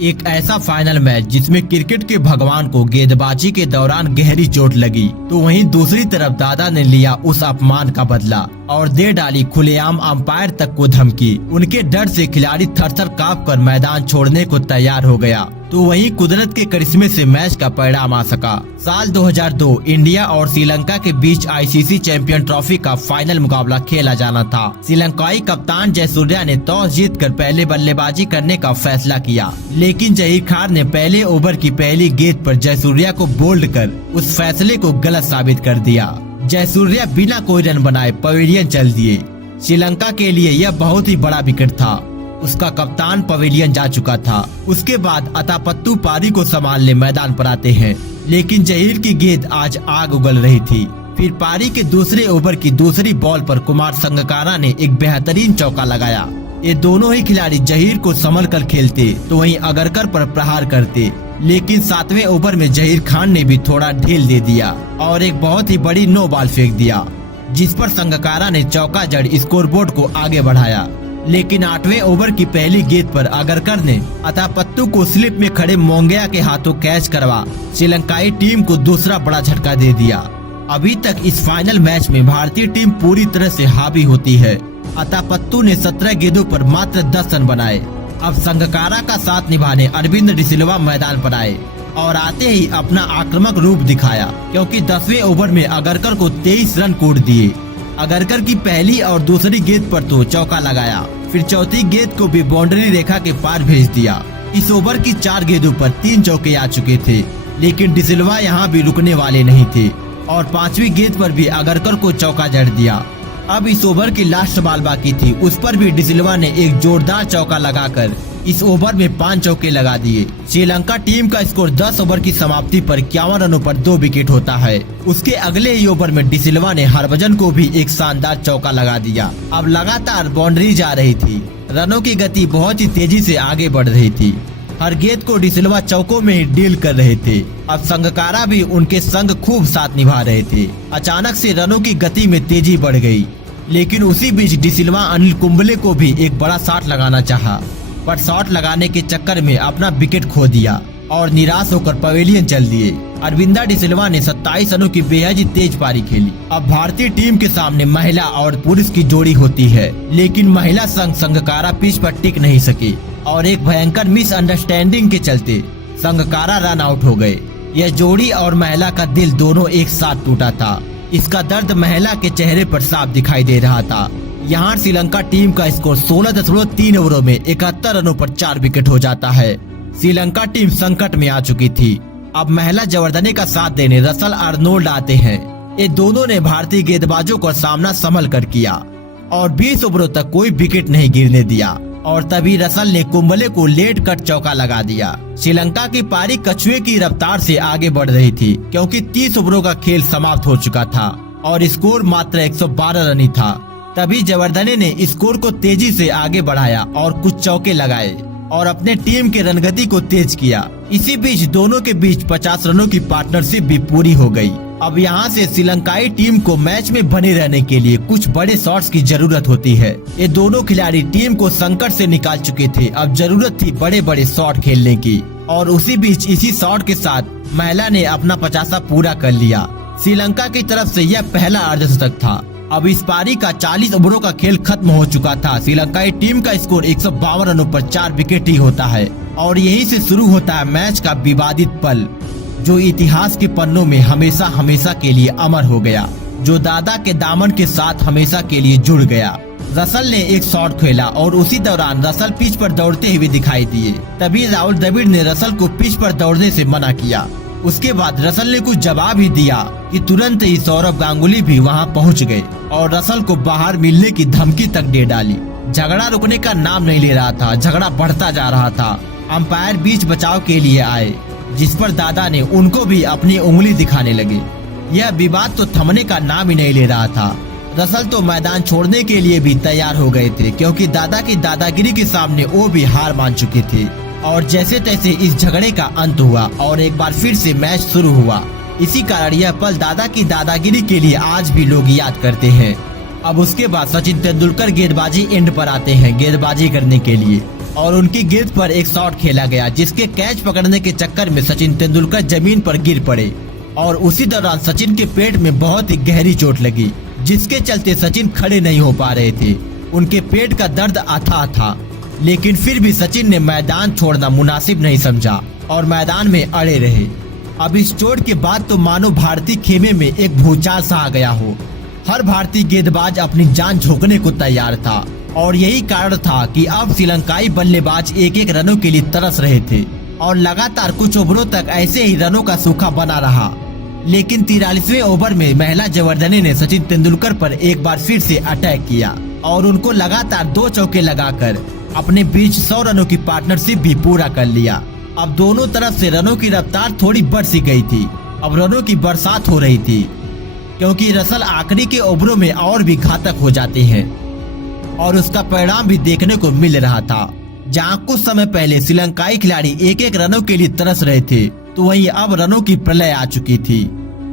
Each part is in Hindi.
एक ऐसा फाइनल मैच जिसमें क्रिकेट के भगवान को गेंदबाजी के दौरान गहरी चोट लगी, तो वहीं दूसरी तरफ दादा ने लिया उस अपमान का बदला और दे डाली खुलेआम अंपायर तक को धमकी। उनके डर से खिलाड़ी थर-थर कांपकर मैदान छोड़ने को तैयार हो गया। तो वहीं कुदरत के करिश्मे से मैच का परिणाम आ सका। साल 2002 इंडिया और श्रीलंका के बीच आईसीसी चैंपियन ट्रॉफी का फाइनल मुकाबला खेला जाना था। श्रीलंकाई कप्तान जयसूर्या ने टॉस जीतकर पहले बल्लेबाजी करने का फैसला किया, लेकिन जहीर खान ने पहले ओवर की पहली गेंद पर जयसूर्या को बोल्ड कर उस फैसले को गलत साबित कर दिया। जयसूर्या बिना कोई रन बनाए पवेलियन चल दिए। श्रीलंका के लिए यह बहुत ही बड़ा विकेट था। उसका कप्तान पवेलियन जा चुका था। उसके बाद अतापत्तू पारी को संभालने मैदान पर आते हैं, लेकिन जहीर की गेंद आज आग उगल रही थी। फिर पारी के दूसरे ओवर की दूसरी बॉल पर कुमार संगकारा ने एक बेहतरीन चौका लगाया। ये दोनों ही खिलाड़ी जहीर को संभल कर खेलते तो वहीं अगरकर पर प्रहार करते, लेकिन 7वें ओवर में जहीर खान ने भी थोड़ा ढील दे दिया और एक बहुत ही बड़ी नो बॉल फेंक दिया, जिस पर संगकारा ने चौका जड़ स्कोरबोर्ड को आगे बढ़ाया। लेकिन 8वें ओवर की पहली गेंद पर अगरकर ने अतापत्तू को स्लिप में खड़े मोंगिया के हाथों कैच करवा श्रीलंकाई टीम को दूसरा बड़ा झटका दे दिया। अभी तक इस फाइनल मैच में भारतीय टीम पूरी तरह से हावी होती है। अतापत्तू ने 17 गेंदों पर मात्र 10 रन बनाए। अब संगकारा का साथ निभाने अरविंद डिसिल्वा मैदान पर आए और आते ही अपना आक्रामक रूप दिखाया, क्योंकि 10वें ओवर में अगरकर को 23 रन कूट दिए। अगरकर की पहली और दूसरी गेंद पर तो चौका लगाया, फिर चौथी गेंद को भी बाउंड्री रेखा के पार भेज दिया। इस ओवर की 4 गेंदों पर 3 चौके आ चुके थे, लेकिन डिसिल्वा यहाँ भी रुकने वाले नहीं थे और 5वीं गेंद पर भी अगरकर को चौका जड़ दिया। अब इस ओवर की लास्ट बॉल बाकी थी, उस पर भी डिसिल्वा ने एक जोरदार चौका लगाकर इस ओवर में 5 चौके लगा दिए। श्रीलंका टीम का स्कोर 10 ओवर की समाप्ति पर 51 रनों पर 2 विकेट होता है। उसके अगले ही ओवर में डिसिल्वा ने हरभजन को भी एक शानदार चौका लगा दिया। अब लगातार बाउंड्री जा रही थी, रनों की गति बहुत ही तेजी से आगे बढ़ रही थी। हर गेंद को डिसिल्वा चौकों में ही डील कर रहे थे। अब संगकारा भी उनके संग खूब साथ निभा रहे थे। अचानक से रनों की गति में तेजी बढ़ गई, लेकिन उसी बीच डिसिल्वा अनिल कुंबले को भी एक बड़ा शॉट लगाना चाहा, पर शॉट लगाने के चक्कर में अपना विकेट खो दिया और निराश होकर पवेलियन चल दिए। अरविंदा डिसिल्वा ने 27 रनों की बेहद तेज पारी खेली। अब भारतीय टीम के सामने महिला और पुरुष की जोड़ी होती है, लेकिन महिला संघ संगकारा पिच पर टिक नहीं सके और एक भयंकर मिसअंडरस्टैंडिंग के चलते संगकारा रन आउट हो गए। यह जोड़ी और महिला का दिल दोनों एक साथ टूटा था। इसका दर्द महिला के चेहरे पर साफ दिखाई दे रहा था। यहाँ श्रीलंका टीम का स्कोर 16.3 ओवरों में 71 रनों पर 4 विकेट हो जाता है। श्रीलंका टीम संकट में आ चुकी थी। अब महिला जबरदस्ती का साथ देने रसल आर्नोल्ड आते हैं। ये दोनों ने भारतीय गेंदबाजों का सामना संभल कर किया और 20 ओवरों तक कोई विकेट नहीं गिरने दिया और तभी रसल ने कुंबले को लेट कट चौका लगा दिया। श्रीलंका की पारी कछुए की रफ्तार से आगे बढ़ रही थी, क्योंकि 30 ओवरों का खेल समाप्त हो चुका था और स्कोर मात्र 112 रन ही था। तभी जबरदस्ती ने स्कोर को तेजी से आगे बढ़ाया और कुछ चौके लगाए और अपने टीम के रणगति को तेज किया। इसी बीच दोनों के बीच 50 रनों की पार्टनरशिप भी पूरी हो गई। अब यहाँ से श्रीलंकाई टीम को मैच में बने रहने के लिए कुछ बड़े शॉट्स की जरूरत होती है। ये दोनों खिलाड़ी टीम को संकट से निकाल चुके थे। अब जरूरत थी बड़े बड़े शॉट खेलने की और उसी बीच इसी शॉट के साथ महिला ने अपना 50 पूरा कर लिया। श्रीलंका की तरफ से यह पहला अर्धशतक था। अब इस पारी का 40 ओवरों का खेल खत्म हो चुका था। श्रीलंकाई टीम का स्कोर 152 रनों पर 4 विकेट ही होता है और यहीं से शुरू होता है मैच का विवादित पल, जो इतिहास के पन्नों में हमेशा हमेशा के लिए अमर हो गया, जो दादा के दामन के साथ हमेशा के लिए जुड़ गया। रसल ने एक शॉट खेला और उसी दौरान रसल पिच पर दौड़ते हुए दिखाई दिए। तभी राहुल द्रविड़ ने रसल को पिच पर दौड़ने से मना किया। उसके बाद रसल ने कुछ जवाब ही दिया कि तुरंत ही सौरव गांगुली भी वहां पहुंच गए और रसल को बाहर मिलने की धमकी तक दे डाली। झगड़ा रुकने का नाम नहीं ले रहा था, झगड़ा बढ़ता जा रहा था। अंपायर बीच बचाव के लिए आए, जिस पर दादा ने उनको भी अपनी उंगली दिखाने लगे। यह विवाद तो थमने का नाम ही नहीं ले रहा था। रसल तो मैदान छोड़ने के लिए भी तैयार हो गए थे, क्योंकि दादा की दादागिरी के सामने वो भी हार मान चुके थे। और जैसे तैसे इस झगड़े का अंत हुआ और एक बार फिर से मैच शुरू हुआ। इसी कारण यह पल दादा की दादागिरी के लिए आज भी लोग याद करते हैं। अब उसके बाद सचिन तेंदुलकर गेंदबाजी एंड पर आते हैं गेंदबाजी करने के लिए। और उनकी गेंद पर एक शॉट खेला गया जिसके कैच पकड़ने के चक्कर में सचिन तेंदुलकर जमीन पर गिर पड़े और उसी दौरान सचिन के पेट में बहुत ही गहरी चोट लगी, जिसके चलते सचिन खड़े नहीं हो पा रहे थे। उनके पेट का दर्द अथाह था, लेकिन फिर भी सचिन ने मैदान छोड़ना मुनासिब नहीं समझा और मैदान में अड़े रहे। अब इस चोट के बाद तो मानो भारतीय खेमे में एक भूचाल सा आ गया हो। हर भारतीय गेंदबाज अपनी जान झोंकने को तैयार था और यही कारण था कि अब श्रीलंकाई बल्लेबाज एक एक रनों के लिए तरस रहे थे और लगातार कुछ ओवरों तक ऐसे ही रनों का सूखा बना रहा। लेकिन 43वें ओवर में महिला जयवर्धने ने सचिन तेंदुलकर पर एक बार फिर से अटैक किया और उनको लगातार 2 चौके लगाकर अपने बीच 100 रनों की पार्टनरशिप भी पूरा कर लिया। अब दोनों तरफ से रनों की रफ्तार थोड़ी बढ़ सी गई थी। अब रनों की बरसात हो रही थी क्योंकि रसल आखिरी के ओवरों में और भी घातक हो जाते हैं और उसका परिणाम भी देखने को मिल रहा था। जहां कुछ समय पहले श्रीलंकाई खिलाड़ी एक एक रनों के लिए तरस रहे थे, तो वहीं अब रनों की प्रलय आ चुकी थी।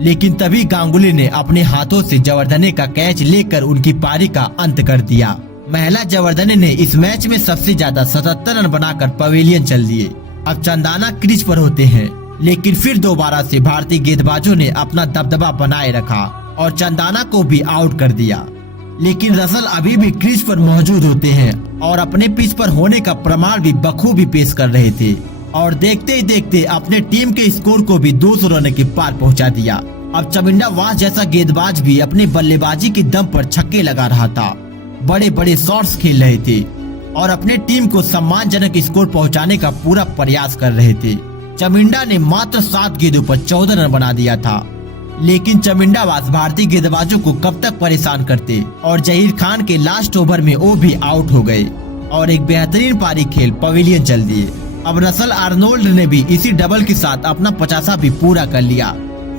लेकिन तभी गांगुली ने अपने हाथों से जयवर्धने का कैच लेकर उनकी पारी का अंत कर दिया। महिला जयवर्धने ने इस मैच में सबसे ज्यादा 77 रन बनाकर पवेलियन चल दिए। अब चंदाना क्रीज पर होते हैं, लेकिन फिर दोबारा से भारतीय गेंदबाजों ने अपना दबदबा बनाए रखा और चंदाना को भी आउट कर दिया। लेकिन रसल अभी भी क्रीज पर मौजूद होते हैं और अपने पिच पर होने का प्रमाण भी बखूबी पेश कर रहे थे और देखते ही देखते अपने टीम के स्कोर को भी 200 रन के पार पहुंचा दिया। अब चमिंडा वास जैसा गेंदबाज भी अपनी बल्लेबाजी के दम पर छक्के लगा रहा था, बड़े बड़े शॉट्स खेल रहे थे और अपने टीम को सम्मानजनक स्कोर पहुंचाने का पूरा प्रयास कर रहे थे। चमिंडा ने मात्र 7 गेंदों पर 14 रन बना दिया था, लेकिन चमिंडावास भारतीय गेंदबाजों को कब तक परेशान करते और जहीर खान के लास्ट ओवर में वो भी आउट हो गए और एक बेहतरीन पारी खेल पवेलियन चल दिए। अब रसल आर्नोल्ड ने भी इसी डबल के साथ अपना 50 भी पूरा कर लिया।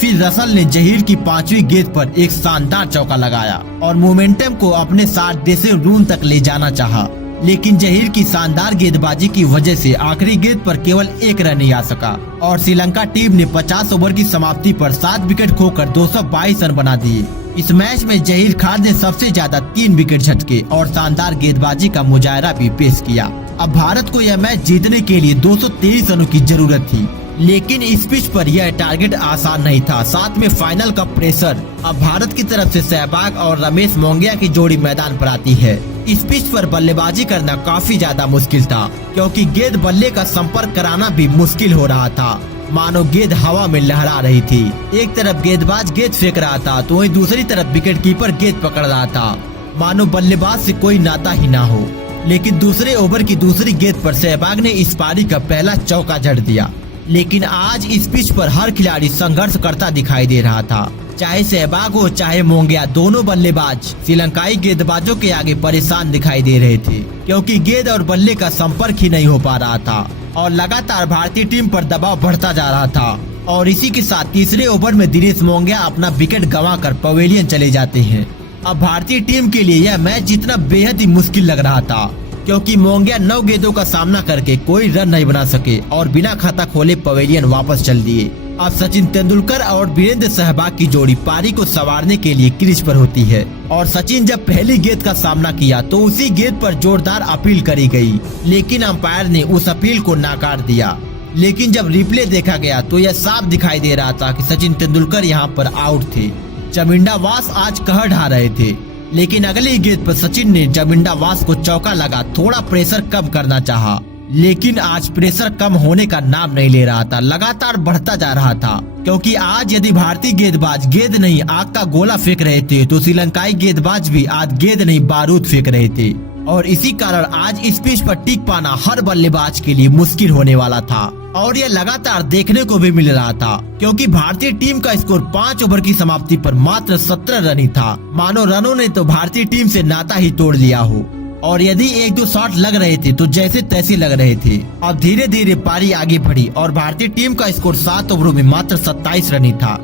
फिर रसल ने जहीर की 5वीं गेंद पर एक शानदार चौका लगाया और मोमेंटम को अपने साथ ड्रेसिंग रूम तक ले जाना चाहा, लेकिन जहीर की शानदार गेंदबाजी की वजह से आखिरी गेंद पर केवल 1 रन ही आ सका और श्रीलंका टीम ने 50 ओवर की समाप्ति पर 7 विकेट खोकर 222 रन बना दिए। इस मैच में जहीर खान ने सबसे ज्यादा 3 विकेट झटके और शानदार गेंदबाजी का मुजाहरा भी पेश किया। अब भारत को यह मैच जीतने के लिए 223 रनों की जरूरत थी, लेकिन इस पिच पर यह टारगेट आसान नहीं था। साथ में फाइनल का प्रेशर अब भारत की तरफ से सहवाग और रमेश मोंगिया की जोड़ी मैदान पर आती है। इस पिच पर बल्लेबाजी करना काफी ज्यादा मुश्किल था क्योंकि गेंद बल्ले का संपर्क कराना भी मुश्किल हो रहा था, मानो गेंद हवा में लहरा रही थी। एक तरफ गेंदबाज गेंद फेंक रहा था तो वहीं दूसरी तरफ विकेट कीपर गेंद पकड़ रहा था, मानो बल्लेबाज से कोई नाता ही ना हो। लेकिन दूसरे ओवर की दूसरी गेंद पर सहवाग ने इस पारी का पहला चौका जड़ दिया। लेकिन आज इस पिच पर हर खिलाड़ी संघर्ष करता दिखाई दे रहा था, चाहे सहवाग हो चाहे मोंगिया, दोनों बल्लेबाज श्रीलंकाई गेंदबाजों के आगे परेशान दिखाई दे रहे थे क्योंकि गेंद और बल्ले का संपर्क ही नहीं हो पा रहा था और लगातार भारतीय टीम पर दबाव बढ़ता जा रहा था। और इसी के साथ तीसरे ओवर में दिनेश मोंगिया अपना विकेट गंवाकर पवेलियन चले जाते हैं। अब भारतीय टीम के लिए यह मैच जीतना बेहद ही मुश्किल लग रहा था क्योंकि मोंगिया 9 गेंदों का सामना करके कोई रन नहीं बना सके और बिना खाता खोले पवेलियन वापस चल दिए। अब सचिन तेंदुलकर और वीरेंद्र सहवाग की जोड़ी पारी को संवारने के लिए क्रीज पर होती है और सचिन जब पहली गेंद का सामना किया तो उसी गेंद पर जोरदार अपील करी गई, लेकिन अंपायर ने उस अपील को नाकार दिया। लेकिन जब रिप्ले देखा गया तो यह साफ दिखाई दे रहा था कि सचिन तेंदुलकर यहाँ पर आउट थे। चमिंडावास आज कहर ढा रहे थे, लेकिन अगली गेंद पर सचिन ने चमिंडावास को चौका लगा थोड़ा प्रेशर कम करना चाहा, लेकिन आज प्रेशर कम होने का नाम नहीं ले रहा था, लगातार बढ़ता जा रहा था। क्योंकि आज यदि भारतीय गेंदबाज गेंद नहीं आग का गोला फेंक रहे थे तो श्रीलंकाई गेंदबाज भी आज गेंद नहीं बारूद फेंक रहे थे और इसी कारण आज इस पिच पर टिक पाना हर बल्लेबाज के लिए मुश्किल होने वाला था और यह लगातार देखने को भी मिल रहा था क्योंकि भारतीय टीम का स्कोर 5 ओवर की समाप्ति पर मात्र 17 रन ही था, मानो रनों ने तो भारतीय टीम से नाता ही तोड़ लिया हो और यदि 1-2 शॉट लग रहे थे तो जैसे तैसे लग रहे थे। अब धीरे धीरे पारी आगे बढ़ी और भारतीय टीम का स्कोर 7 ओवरों में मात्र 27 रन ही था।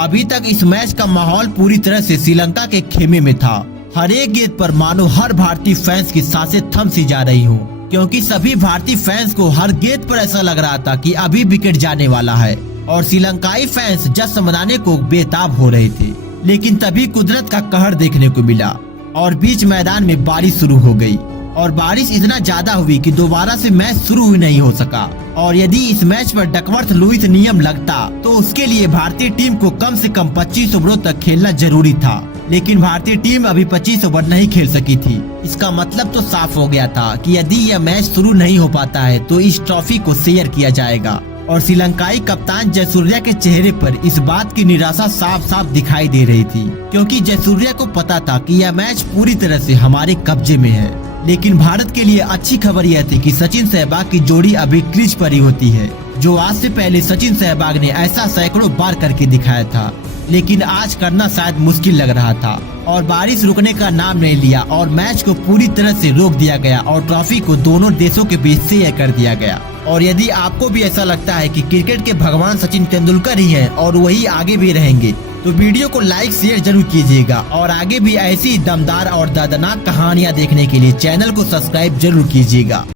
अभी तक इस मैच का माहौल पूरी तरह से श्रीलंका के खेमे में था। हर एक गेंद पर मानो हर भारतीय फैंस की सांसें थम सी जा रही हो क्योंकि सभी भारतीय फैंस को हर गेंद पर ऐसा लग रहा था कि अभी विकेट जाने वाला है और श्रीलंकाई फैंस जश्न मनाने को बेताब हो रहे थे। लेकिन तभी कुदरत का कहर देखने को मिला और बीच मैदान में बारिश शुरू हो गई और बारिश इतना ज्यादा हुई कि दोबारा से मैच शुरू ही नहीं हो सका। और यदि इस मैच पर डकवर्थ लुईस नियम लगता तो उसके लिए भारतीय टीम को कम से कम 25 ओवरों तक खेलना जरूरी था, लेकिन भारतीय टीम अभी 25 ओवर नहीं खेल सकी थी। इसका मतलब तो साफ हो गया था कि यदि यह मैच शुरू नहीं हो पाता है तो इस ट्रॉफी को शेयर किया जाएगा। और श्रीलंकाई कप्तान जयसूर्या के चेहरे पर इस बात की निराशा साफ साफ दिखाई दे रही थी, क्योंकि जयसूर्या को पता था कि यह मैच पूरी तरह से हमारे कब्जे में है। लेकिन भारत के लिए अच्छी खबर यह थी कि सचिन सहवाग की जोड़ी अभी क्रीज पर ही होती है, जो आज से पहले सचिन सहवाग ने ऐसा सैकड़ों बार करके दिखाया था, लेकिन आज करना शायद मुश्किल लग रहा था। और बारिश रुकने का नाम नहीं लिया और मैच को पूरी तरह से रोक दिया गया और ट्रॉफी को दोनों देशों के बीच शेयर कर दिया गया। और यदि आपको भी ऐसा लगता है कि क्रिकेट के भगवान सचिन तेंदुलकर ही हैं और वही आगे भी रहेंगे, तो वीडियो को लाइक शेयर जरूर कीजिएगा और आगे भी ऐसी दमदार और दर्दनाक कहानियां देखने के लिए चैनल को सब्सक्राइब जरूर कीजिएगा।